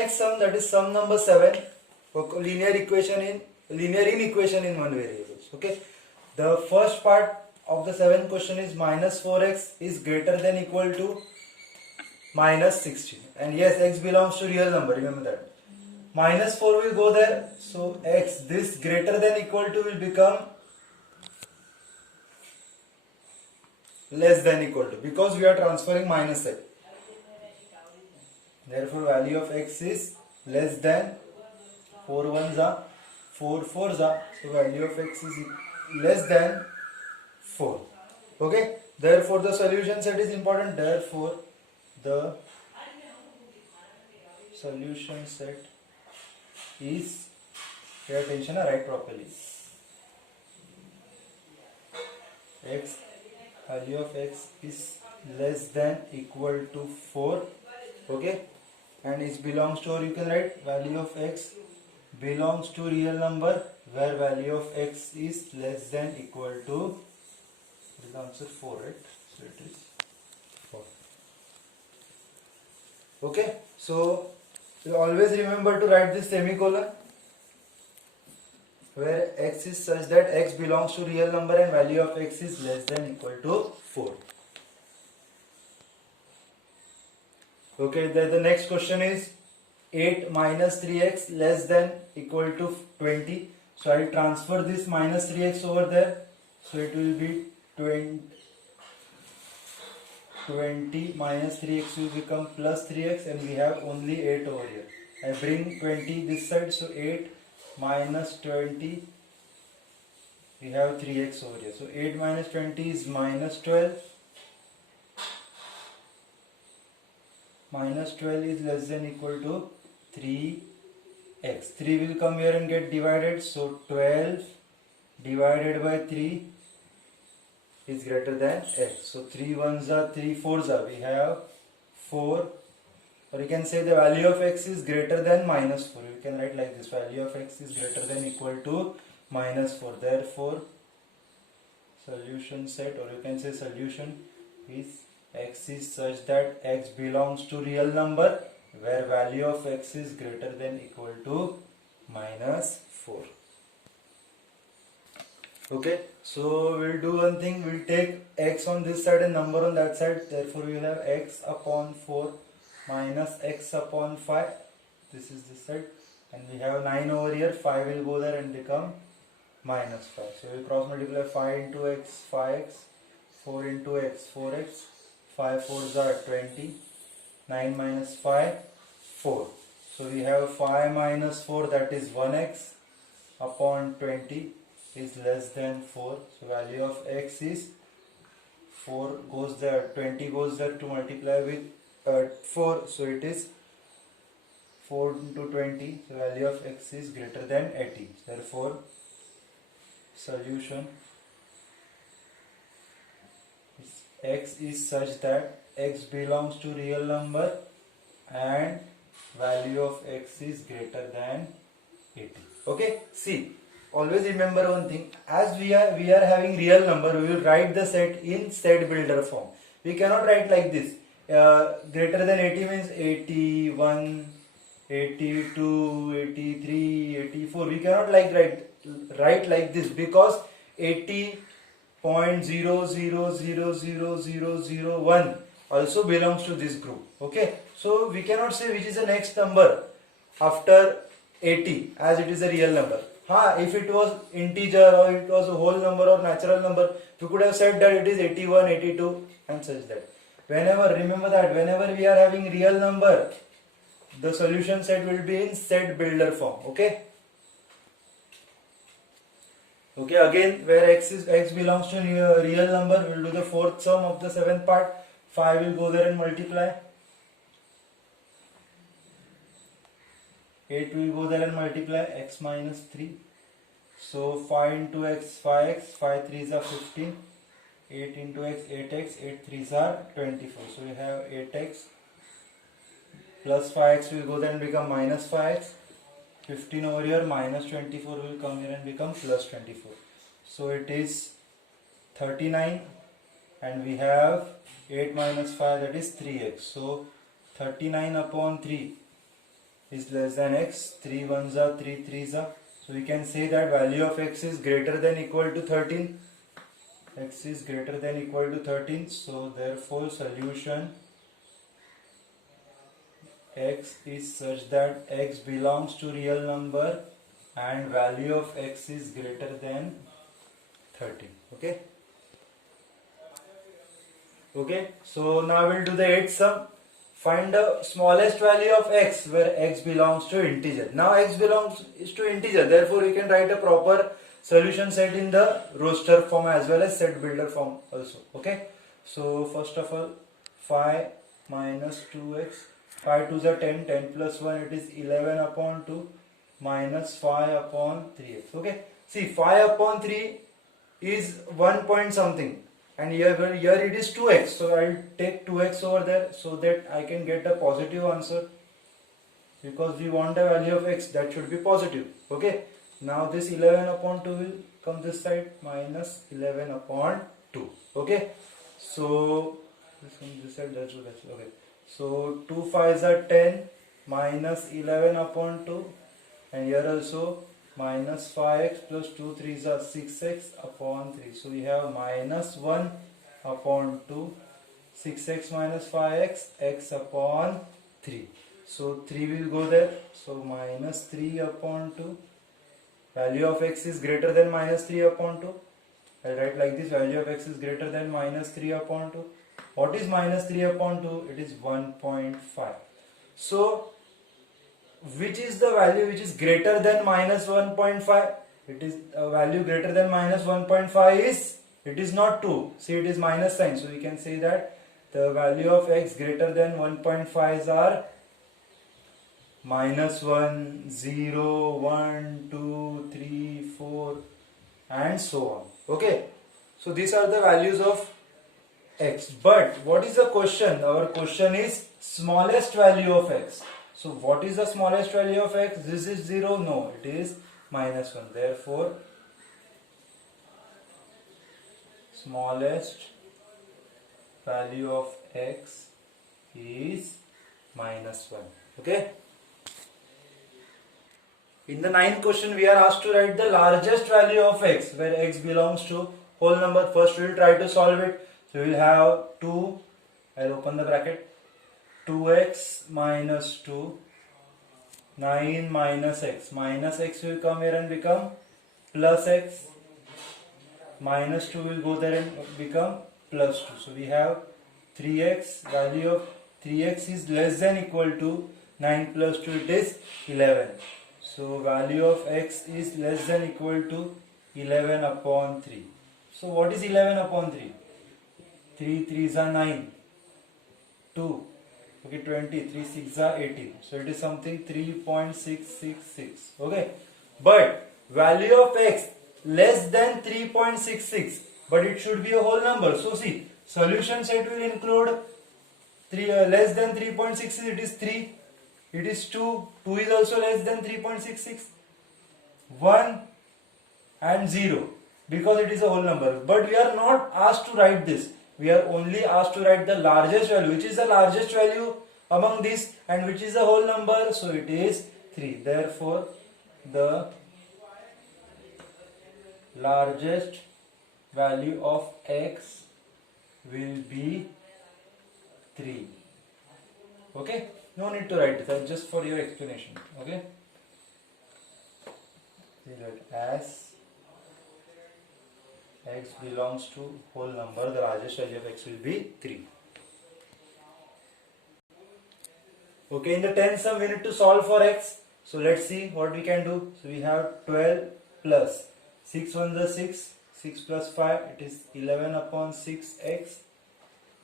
Next sum, that is sum number 7, linear inequation in one variables. Okay, the first part of the 7th question is minus 4x is greater than equal to minus 16, and yes, x belongs to real number, remember that. Minus 4 will go there, so x, this greater than equal to will become less than equal to, because we are transferring minus side. Therefore value of x is less than 4 ones are 4 fours are, so value of x is less than 4. Okay, therefore the solution set is important. Therefore the solution set is, pay attention, write properly, x, value of x is less than equal to 4. Okay, and it belongs to, or you can write value of x belongs to real number where value of x is less than equal to, the answer 4, right? So it is 4. Okay, so you always remember to write this semicolon where x is such that x belongs to real number and value of x is less than equal to 4. Okay, the next question is 8 minus 3x less than equal to 20. So I will transfer this minus 3x over there. So it will be 20 minus 3x will become plus 3x, and we have only 8 over here. I bring 20 this side, so 8 minus 20, we have 3x over here. So 8 minus 20 is minus 12. Minus 12 is less than equal to 3x. 3 will come here and get divided, so 12 divided by 3 is greater than x. So 3 ones are 3 fours are, we have 4, or you can say the value of x is greater than minus 4. You can write like this, value of x is greater than equal to minus 4. Therefore solution set, or you can say solution is x is such that x belongs to real number where value of x is greater than equal to minus 4. Okay, so we'll do one thing, we'll take x on this side and number on that side. Therefore we will have x upon 4 minus x upon 5. This is this side, and we have 9 over here. 5 will go there and become minus 5. So we will cross multiply 5 into x, 5x, 4 into x, 4x, 5 fours are 20, 9 minus 5, 4. So we have 5 minus 4, that is 1x upon 20 is less than 4. So value of x is 4 goes there, 20 goes there to multiply with 4. So it is 4 into 20. So value of x is greater than 80. Therefore solution is x is such that x belongs to real number and value of x is greater than 80. Okay, see, always remember one thing, as we are having real number, we will write the set in set builder form. We cannot write like this, greater than 80 means 81, 82, 83, 84. We cannot write like this, because 80.000001 also belongs to this group. Okay, so we cannot say which is the next number after 80 as it is a real number. If it was integer or it was a whole number or natural number, we could have said that it is 81, 82 and such that. Remember that whenever we are having real number, the solution set will be in set builder form. Okay. Okay, again, where x belongs to real number, we will do the fourth sum of the 7th part. 5 will go there and multiply. 8 will go there and multiply, x minus 3. So 5 into x, 5x, 5 3s are 15. 8 into x, 8x, 8 3s are 24. So we have 8x plus 5x will go there and become minus 5x. 15 over here, minus 24 will come here and become plus 24. So it is 39, and we have 8 minus 5, that is 3x. So 39 upon 3 is less than x. 3 ones are 3 threes are. So we can say that value of x is greater than equal to 13. X is greater than equal to 13. So therefore solution x is such that x belongs to real number and value of x is greater than 13. Okay, so now we'll do the 8th sum. Find the smallest value of x where x belongs to integer. Now x belongs to integer, therefore we can write a proper solution set in the roster form as well as set builder form also. Okay, so first of all 5 minus 2x, 5 2s are 10, 10 plus 1 it is 11 upon 2 minus 5 upon 3x. Okay, see 5 upon 3 is 1 point something and here it is 2x, so I'll take 2x over there so that I can get a positive answer, because we want a value of x that should be positive. Okay, now this 11 upon 2 will come this side, minus 11 upon 2. Okay, so this comes this side, that's okay. So 2 5s are 10, minus 11 upon 2, and here also minus 5x plus 2 3s are 6x upon 3. So we have minus 1 upon 2, 6x minus 5x, x upon 3. So 3 will go there. So minus 3 upon 2. Value of x is greater than minus 3 upon 2. I'll write like this: value of x is greater than minus 3 upon 2. What is minus 3 upon 2? It is 1.5. So which is the value which is greater than minus 1.5? It is a value greater than minus 1.5 is, it is not 2. See, it is minus sign. So we can say that the value of x greater than 1.5 are minus 1, 0, 1, 2, 3, 4 and so on. Okay. So these are the values of x. But what is the question? Our question is smallest value of x. So what is the smallest value of x? This is 0? No, it is minus 1. Therefore, smallest value of x is minus 1. Okay. In the 9th question, we are asked to write the largest value of x where x belongs to whole number. First, we will try to solve it. So we will have 2, I'll open the bracket, 2x minus 2, 9 minus x will come here and become plus x, minus 2 will go there and become plus 2. So we have 3x, value of 3x is less than equal to 9 plus 2, it is 11. So value of x is less than equal to 11 upon 3. So what is 11 upon 3? 3 3s are 9, 2, okay, 20, 3 6 are 18. So it is something 3.666. Okay, but value of x less than 3.66, but it should be a whole number. So see, solution set will include 3 less than 3.66. It is 3, it is 2, 2 is also less than 3.66, 1 and 0, because it is a whole number. But we are not asked to write this. We are only asked to write the largest value. Which is the largest value among these and which is the whole number? So it is 3. Therefore, the largest value of x will be 3. Okay? No need to write this, just for your explanation. Okay? As x belongs to whole number, the largest value of x will be 3. Okay, in the 10th sum we need to solve for x. So let's see what we can do. So we have 12 plus 6 1 is 6, 6 plus 5, it is 11 upon 6x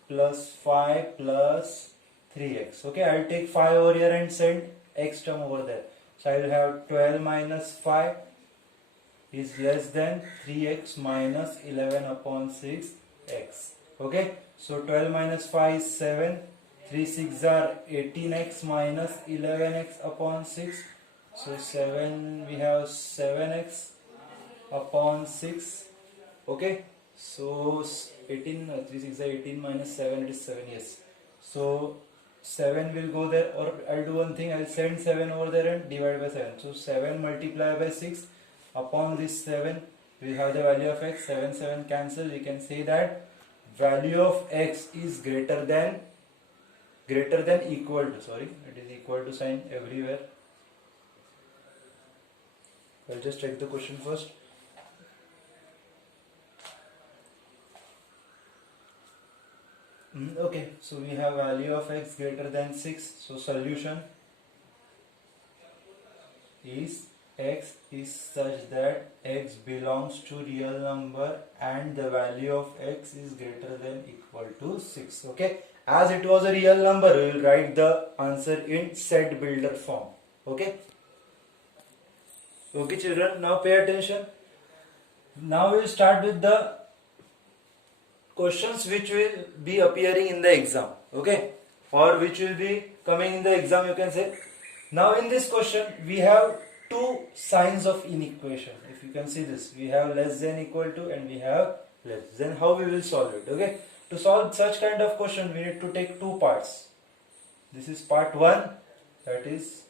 plus 5 plus 3x. Okay, I will take 5 over here and send x term over there. So I will have 12 minus 5 is less than 3x minus 11 upon 6x. Okay, so 12 minus 5 is 7, 3 6 are 18x minus 11x upon 6. So 7, we have 7x upon 6. Okay, so 18, 3 6 are 18 minus 7, it is 7, yes. So 7 will go there, or I'll do one thing, I'll send 7 over there and divide by 7. So 7 multiplied by 6 upon this 7, we have the value of x. 7 7 cancel. We can say that value of x is greater than equal to, sorry, it is equal to sign everywhere. I'll just check the question first. Okay, so we have value of x greater than 6. So solution is x is such that x belongs to real number and the value of x is greater than equal to 6. Okay, as it was a real number, we will write the answer in set builder form. Okay. Okay children, now pay attention. Now we will start with the questions which will be appearing in the exam. Okay, or which will be coming in the exam, you can say. Now in this question we have two signs of inequation. If you can see this, we have less than equal to and we have less. Then how we will solve it? Okay, to solve such kind of question we need to take two parts. This is part 1, that is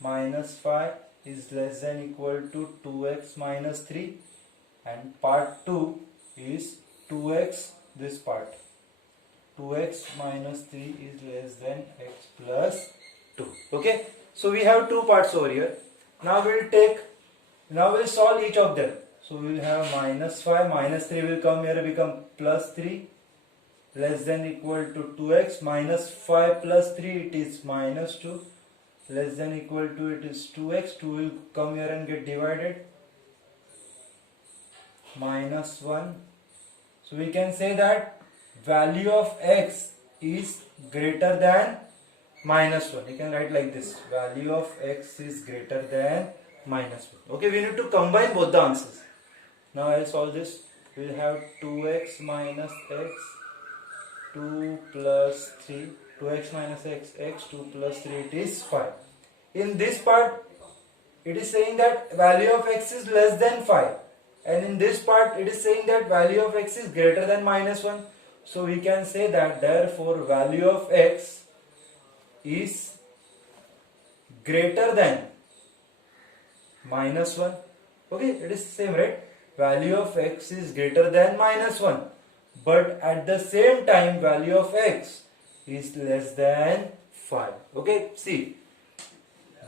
minus 5 is less than equal to 2x minus 3, and part 2 is 2x, this part 2x minus 3 is less than x plus 2. Okay, so we have two parts over here. Now we'll solve each of them. So we will have minus 5, minus 3 will come here, become plus 3, less than equal to 2x, minus 5 plus 3 it is minus 2, less than equal to it is 2x, 2 will come here and get divided, minus 1. So we can say that value of x is greater than minus 1. You can write like this, value of x is greater than minus 1. Okay, we need to combine both the answers. Now I'll solve this. We'll have 2x minus x, 2 plus 3, 2x minus x, 2 plus 3, it is 5. In this part, it is saying that value of x is less than 5. And in this part, it is saying that value of x is greater than minus 1. So we can say that therefore value of x is greater than minus 1. Okay, it is same, right? Value of x is greater than minus 1. But at the same time, value of x is less than 5. Okay, see.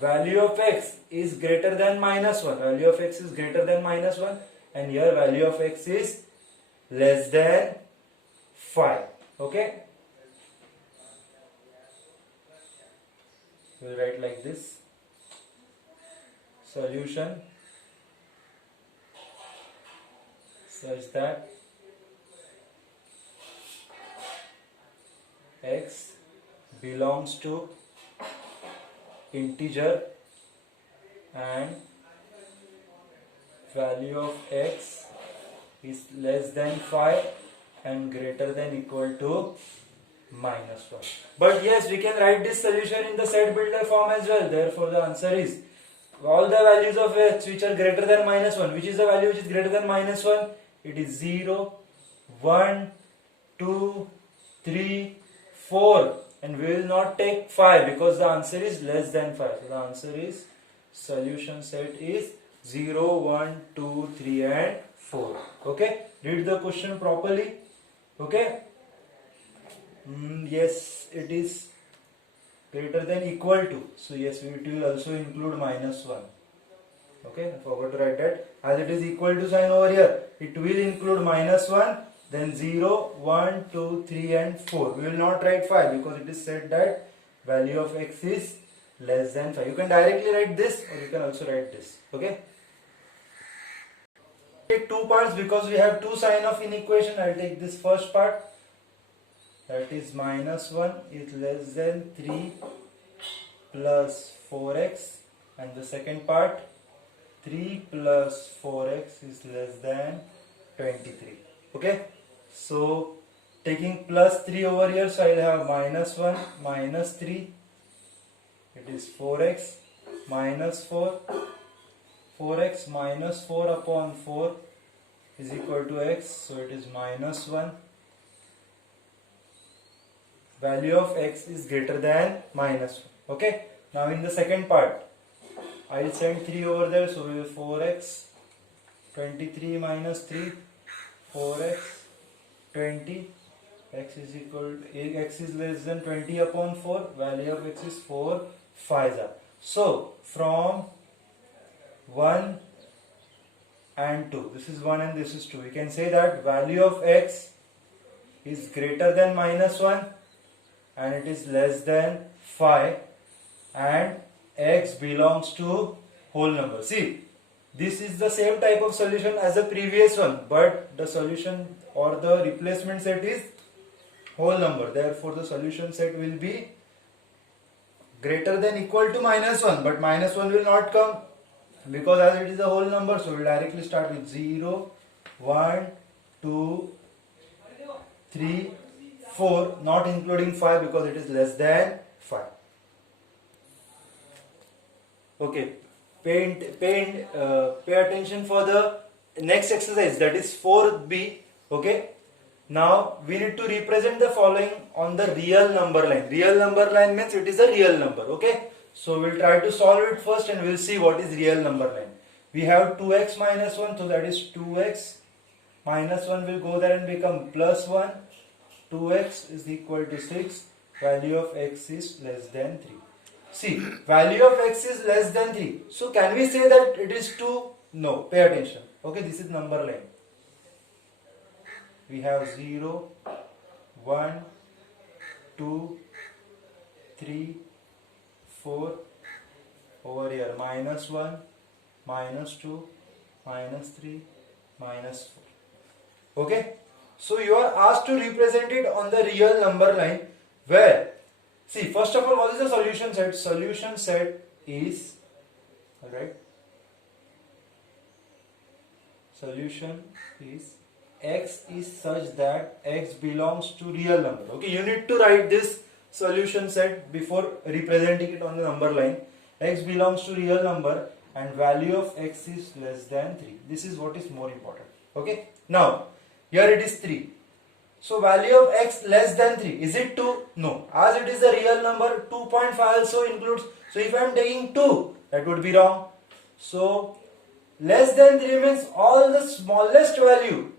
Value of x is greater than minus 1. Value of x is greater than minus 1. And here value of x is less than 5. Okay. We'll write like this. Solution such that x belongs to integer and value of x is less than 5 and greater than equal to minus 1. But yes, we can write this solution in the set builder form as well. Therefore the answer is all the values of x which are greater than minus 1. Which is the value which is greater than minus 1? It is 0, 1, 2, 3, 4, and we will not take 5 because the answer is less than 5. So the answer is, solution set is 0, 1, 2, 3 and 4. Okay, read the question properly. Okay, yes, it is greater than equal to. So yes, it will also include minus 1. Okay, I forgot to write that. As it is equal to sign over here, it will include minus 1, then 0, 1, 2, 3 and 4. We will not write 5 because it is said that value of x is less than 5. You can directly write this or you can also write this. Okay. Take two parts because we have two sign of inequation. I will take this first part, that is minus 1 is less than 3 plus 4x, and the second part 3 plus 4x is less than 23. Okay, so taking plus 3 over here, so I will have minus 1 minus 3, it is 4x minus 4, 4x minus 4 upon 4 is equal to x, so it is minus 1 value of x is greater than minus 1. Okay, now in the second part, I'll send 3 over there, so we will 4x, 23 minus 3, 4x, 20, x is equal to, x is less than 20 upon 4, value of x is 4, 5. So, from 1 and 2, this is 1 and this is 2, we can say that value of x is greater than minus 1 and it is less than 5 and x belongs to whole number. See, this is the same type of solution as the previous one, but the solution or the replacement set is whole number. Therefore, the solution set will be greater than equal to minus 1, but minus 1 will not come because as it is a whole number, so we will directly start with 0, 1, 2, 3, 4, not including 5 because it is less than 5. Okay, pay attention for the next exercise, that is 4b. Okay, now we need to represent the following on the real number line. Real number line means it is a real number. Okay, so we'll try to solve it first and we'll see what is real number line. We have 2x minus 1, so that is 2x minus 1 will go there and become plus 1. 2x is equal to 6. Value of x is less than 3. See, value of x is less than 3. So can we say that it is 2? No, pay attention. Okay, this is number line. We have 0, 1, 2, 3, 4. Over here minus 1, minus 2, minus 3, minus 4. Okay, so you are asked to represent it on the real number line where, see, first of all, what is the solution set? Solution set is, alright, solution is x is such that x belongs to real number. Okay, you need to write this solution set before representing it on the number line. X belongs to real number and value of x is less than 3. This is what is more important. Okay, now here it is 3. So value of x less than 3, is it 2? No, as it is a real number, 2.5 also includes. So if I am taking 2, that would be wrong. So less than 3 means all the smallest value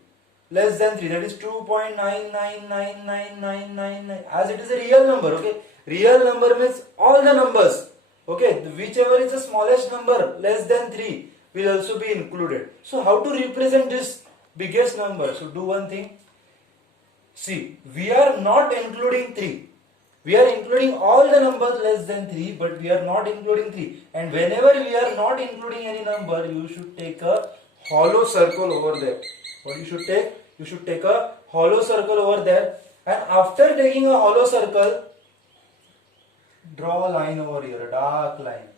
less than 3, that is 2.9999999, as it is a real number. Okay, real number means all the numbers. Okay, whichever is the smallest number less than 3 will also be included. So how to represent this biggest number? So do one thing. See, we are not including 3. We are including all the numbers less than 3, but we are not including 3. And whenever we are not including any number, you should take a hollow circle over there. What you should take? You should take a hollow circle over there. And after taking a hollow circle, draw a line over here, a dark line.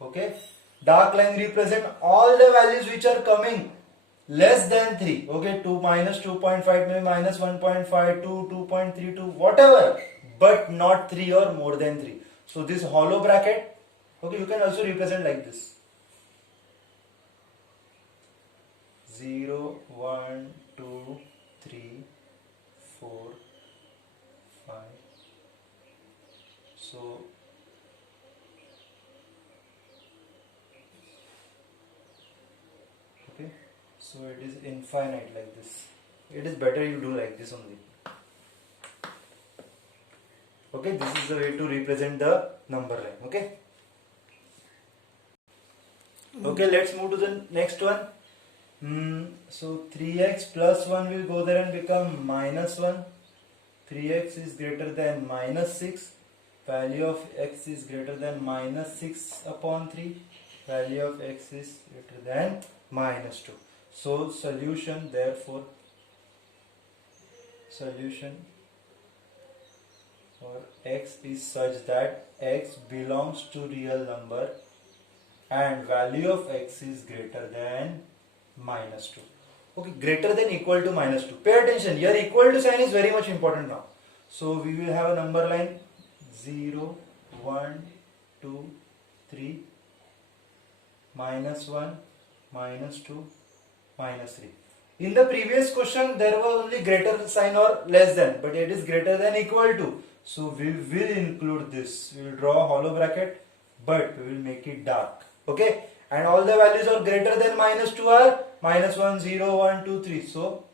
Okay? Dark line represent all the values which are coming less than 3. Okay, 2 minus 2.5, maybe minus 1.5, 2, 2.32, whatever, but not 3 or more than 3. So this hollow bracket, okay, you can also represent like this. 0, 1, 2, 3, 4, 5. So okay, so it is infinite like this. It is better you do like this only. Okay, this is the way to represent the number line. Okay. Okay, let's move to the next one. So 3x plus 1 will go there and become minus 1. 3x is greater than minus 6. Value of x is greater than minus 6 upon 3. Value of x is greater than minus 2. So solution, therefore, solution for x is such that x belongs to real number and value of x is greater than minus 2. Okay, greater than equal to minus 2. Pay attention, here equal to sign is very much important now. So we will have a number line 0, 1, 2, 3, minus 1, minus 2, minus 3. In the previous question there was only greater sign or less than, but it is greater than equal to. So we will include this. We will draw a hollow bracket, but we will make it dark. Okay, and all the values are greater than -2 are -1, 0, 1, 2, 3. So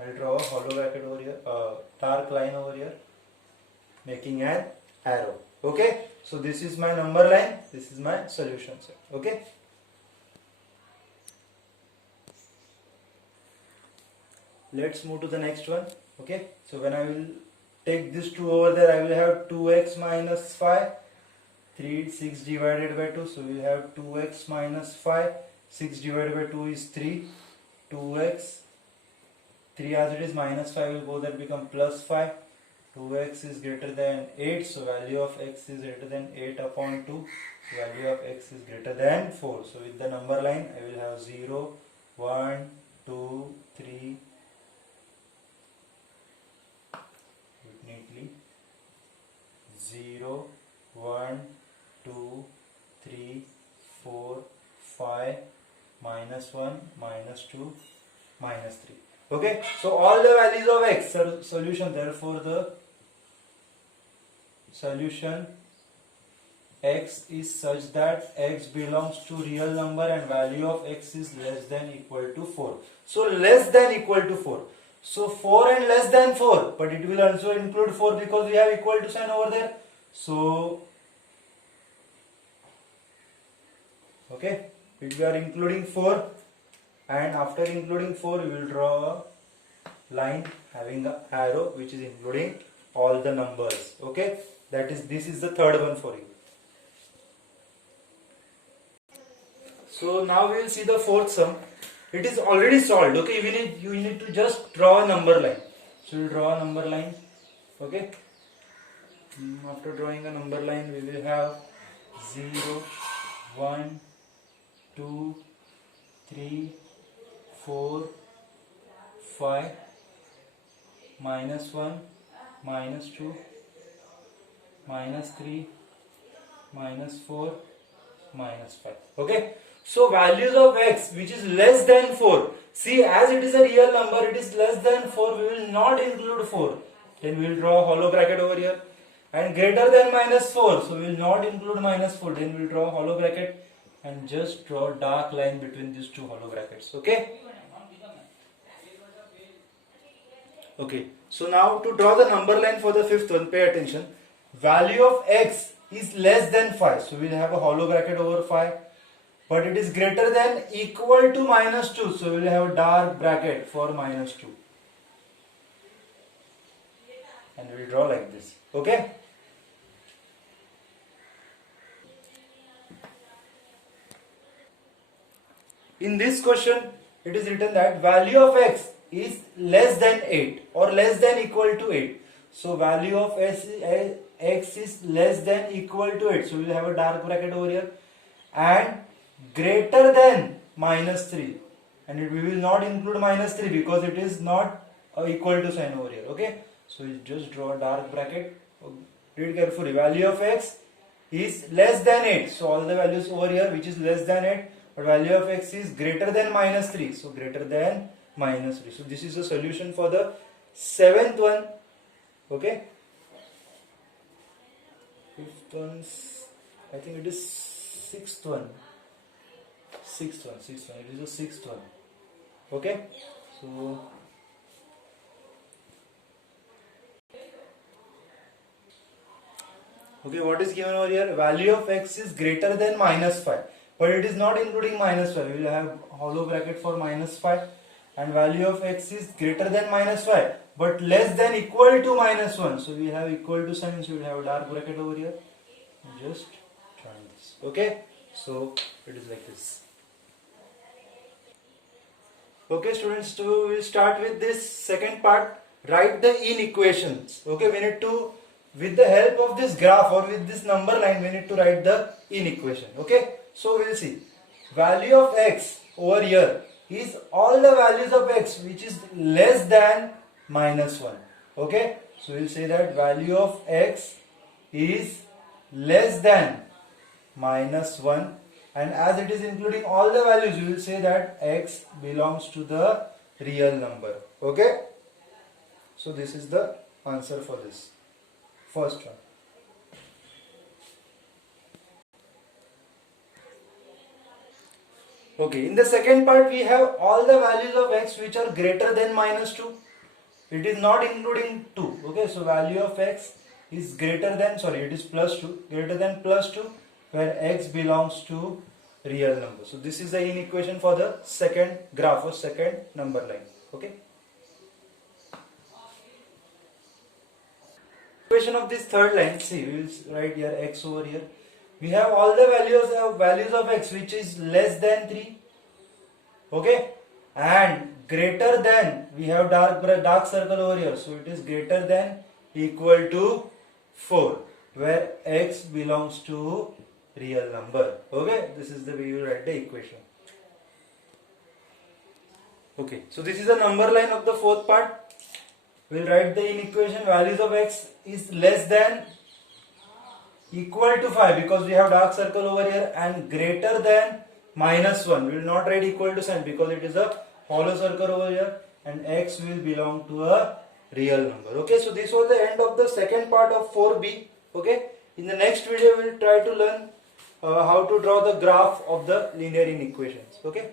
I'll draw a hollow bracket over here, dark line over here, making an arrow. Okay, so this is my number line, this is my solution set. Okay, let's move to the next one. Okay, so when I will take this 2 over there, I will have 2x minus 5, 6 divided by 2, so we will have 2x minus 5, 6 divided by 2 is 3, 2x, 3 as it is, minus 5 will go there, become plus 5, 2x is greater than 8, so value of x is greater than 8 upon 2, value of x is greater than 4. So with the number line, I will have 0, 1, 2, 3, neatly, 0, 1, 2, 3, 4, 5, minus 1, minus 2, minus 3. Okay, so all the values of x are solution, therefore the solution x is such that x belongs to real number and value of x is less than equal to 4. So less than equal to 4. So 4 and less than 4, but it will also include 4 because we have equal to sign over there. So okay, we are including 4, and after including 4 we will draw a line having an arrow which is including all the numbers. Okay, this is the third one for you. So now we will see the fourth sum. It is already solved. Okay, you need to just draw a number line. So we will draw a number line. Okay, after drawing a number line, we will have 0, 1, 2, 3, 4, 5, minus 1, minus 2, minus 3, minus 4, minus 5. Okay, so values of x which is less than 4. See, as it is a real number, it is less than 4, we will not include 4. Then we will draw a hollow bracket over here. And greater than minus 4, so we will not include minus 4. Then we will draw a hollow bracket and just draw a dark line between these two hollow brackets. Okay. Okay, so now to draw the number line for the fifth one, pay attention. Value of x is less than 5, so we will have a hollow bracket over 5. But it is greater than equal to minus 2, so we will have a dark bracket for minus 2. And we will draw like this. Okay. In this question, it is written that value of x is less than 8 or less than equal to 8. So value of x is less than equal to 8. So we will have a dark bracket over here. And greater than minus 3. And we will not include minus 3 because it is not equal to sign over here. Okay. So we just draw a dark bracket. Read carefully. Value of x is less than 8. So all the values over here which is less than 8. But value of x is greater than minus 3. So greater than minus 3. So this is the solution for the seventh one. Okay. Fifth one, I think it is sixth one. Sixth one. It is the sixth one. Okay. So okay, what is given over here? Value of x is greater than minus 5. But it is not including minus 5. We will have hollow bracket for minus 5. And value of x is greater than minus 5. But less than equal to minus 1. So we have equal to sign. So we will have a dark bracket over here. Just join this. Okay. So it is like this. Okay students, so we will start with this second part. Write the inequations. Okay, we need to, with the help of this graph or with this number line, we need to write the inequation. Okay, so we will see. Value of x over here is all the values of x which is less than minus 1. Okay, so we will say that value of x is less than minus 1. And as it is including all the values, you will say that x belongs to the real number. Okay. So this is the answer for this. first one. Okay, in the second part we have all the values of x which are greater than minus 2. It is not including 2. Okay, so value of x is greater than, it is plus 2, greater than plus 2, where x belongs to real number. So this is the inequation for the second graph or second number line. Okay. Equation of this third line, see, we will write here x over here. We have all the values of x which is less than 3. Okay, and greater than, we have dark circle over here, so it is greater than equal to 4, where x belongs to real number. Okay, this is the way you write the equation. Okay, so this is the number line of the fourth part. We'll write the inequation values of x is less than equal to 5 because we have dark circle over here, and greater than minus 1. We will not write equal to sign because it is a hollow circle over here, and x will belong to a real number. Okay, so this was the end of the second part of 4b. Okay, in the next video we will try to learn how to draw the graph of the linear inequations. Okay.